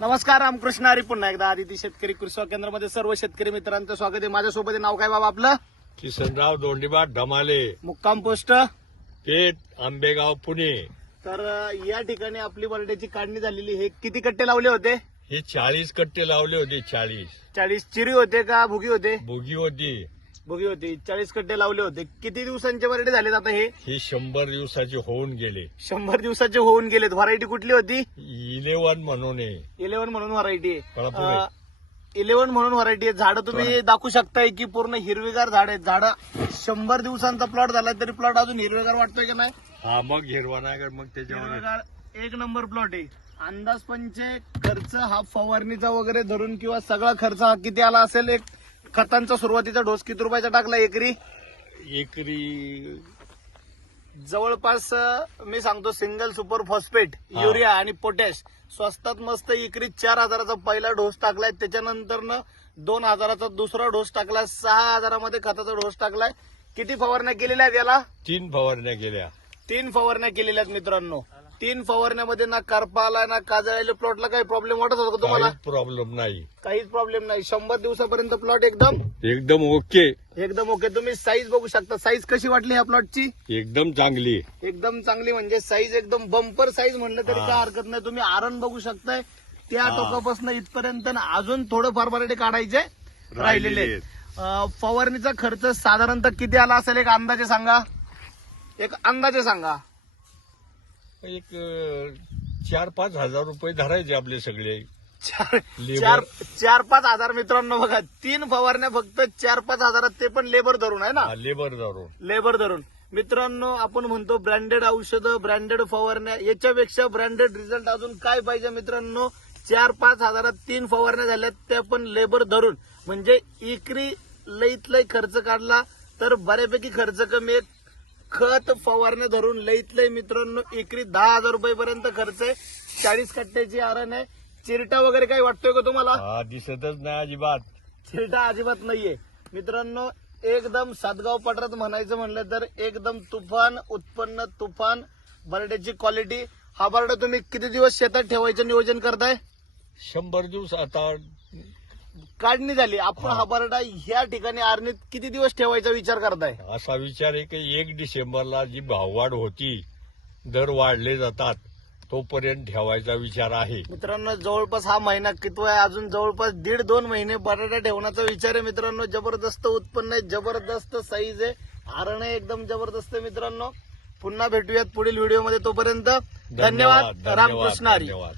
नमस्कार रामकृष्ण हरी. पुन्हा एकदा आदिती शेतकरी कृषी केंद्रामध्ये सर्व शेतकरी मित्रांचं स्वागत आहे. माझ्यासोबत नाव काय बाबा आपलं? किसनराव दोंडीबा ढमाले मुक्काम पोस्ट. पेठ आंबेगाव पुणे. तर या ठिकाणी आपली बर्डेची काढणी झालेली हे किती कट्टे लावले होते? हे चाळीस कट्टे लावले होते चाळीस. चाळीस चिरी होते का भुगी होते? बुगी होती. भुगी होती. चाळीस कट्टे लावले होते. किती दिवसांचे बर्डे झाले आता हे? ही शंभर दिवसाचे होऊन गेले. शंभर दिवसाचे होऊन गेलेत. व्हरायटी कुठली होती? इलेव्हन म्हणून आहे. इलेव्हन म्हणून व्हरायटी कळापुरे. आहे. इलेव्हन म्हणून व्हरायटी आहे. झाडं तुम्ही दाखवू शकताय की पूर्ण हिरवीगार झाड आहेत. झाडं शंभर दिवसांचा प्लॉट झाला तरी प्लॉट अजून हिरवेगार वाटतोय की नाही? हा मग हिरवा नाही का मग त्याच्यावर हिरवेगार एक नंबर प्लॉट आहे. अंदाज पंचे खर्च हा फवारणीचा वगैरे धरून किंवा सगळा खर्च हा किती आला असेल एक खतांचा सुरुवातीचा डोस किती रुपयाचा टाकला एकरी? एकरी जवळपास मी सांगतो सिंगल सुपर फॉस्फेट. युरिया आणि पोटॅश स्वस्तात मस्त एकरी चार हजाराचा पहिला डोस टाकलाय. त्याच्यानंतर दोन हजाराचा दुसरा डोस टाकलाय. सहा हजारामध्ये खताचा डोस टाकलाय. किती फवारण्या केलेल्या आहेत याला? तीन फवारण्या गेल्या तीन फवारण्या केलेल्या आहेत मित्रांनो. तीन फवारण्यामध्ये ना करपा आला ना काजळायला प्लॉटला काही प्रॉब्लेम वाटत होता तुम्हाला? प्रॉब्लेम नाही. काहीच प्रॉब्लेम नाही. शंभर दिवसापर्यंत प्लॉट एकदम? एकदम ओके एकदम ओके तुम्ही साईज बघू शकता. साईज कशी वाटली ह्या प्लॉटची एकदम चांगली. एकदम चांगली म्हणजे साईज एकदम बंपर साईज म्हणलं तरी. काय हरकत नाही. तुम्ही आरण बघू शकताय. त्या. टोकापासून इथपर्यंत ना अजून थोडं फार बराटे काढायचे राहिलेले. आहेत. अं, फवारणीचा खर्च साधारणतः किती आला असेल? एक अंदाजे सांगा. एक अंदाजे सांगा. एक अं, चार पाच हजार रुपये धरायचे आपले सगळे. चार. चार चार पाच हजार मित्रांनो बघा तीन फवारण्या फक्त चार पाच हजारात ते पण लेबर धरून आहे ना? लेबर धरून. लेबर धरून. मित्रांनो आपण म्हणतो ब्रँडेड औषधं ब्रँडेड फवारण्या याच्यापेक्षा ब्रँडेड रिझल्ट अजून काय पाहिजे मित्रांनो? चार पाच हजारात तीन फवारण्या झाल्यात त्या पण लेबर धरून. म्हणजे इकरी लईत लई खर्च काढला तर बऱ्यापैकी खर्च कमी आहे. खत फवारण्या धरून लईत लई मित्रांनो एकरी दहा हजार रुपयेपर्यंत खर्च आहे. चाळीस कट्ट्याची आरण आहे. चिरटा वगैरे काही वाटतोय का तुम्हाला? हा दिसतच नाही अजिबात. चिरटा अजिबात नाहीये. मित्रांनो एकदम सातगाव पठारात म्हणायचं म्हणलं तर एकदम तुफान उत्पन्न तुफान बर्ड्याची क्वालिटी हा बर्डा तुम्ही किती दिवस शेतात ठेवायचं नियोजन करताय? शंभर दिवस आता. काढणी झाली. आपण हा. हा बर्डा ह्या ठिकाणी आरणीत किती दिवस ठेवायचा विचार करताय? असा विचार आहे की एक डिसेंबरला जी भाववाढ होती दर वाढले जातात. तोपर्यंत ठेवायचा विचार आहे. मित्रांनो जवळपास हा महिना किती आहे? अजून जवळपास दीड दोन महिने बटाटा ठेवण्याचा विचार आहे मित्रांनो. जबरदस्त उत्पन्न आहे जबरदस्त साईज आहे. आरण आहे एकदम जबरदस्त आहे मित्रांनो. पुन्हा भेटूयात पुढील व्हिडिओमध्ये तोपर्यंत. धन्यवाद रामकृष्ण हरी. धन्यवाद.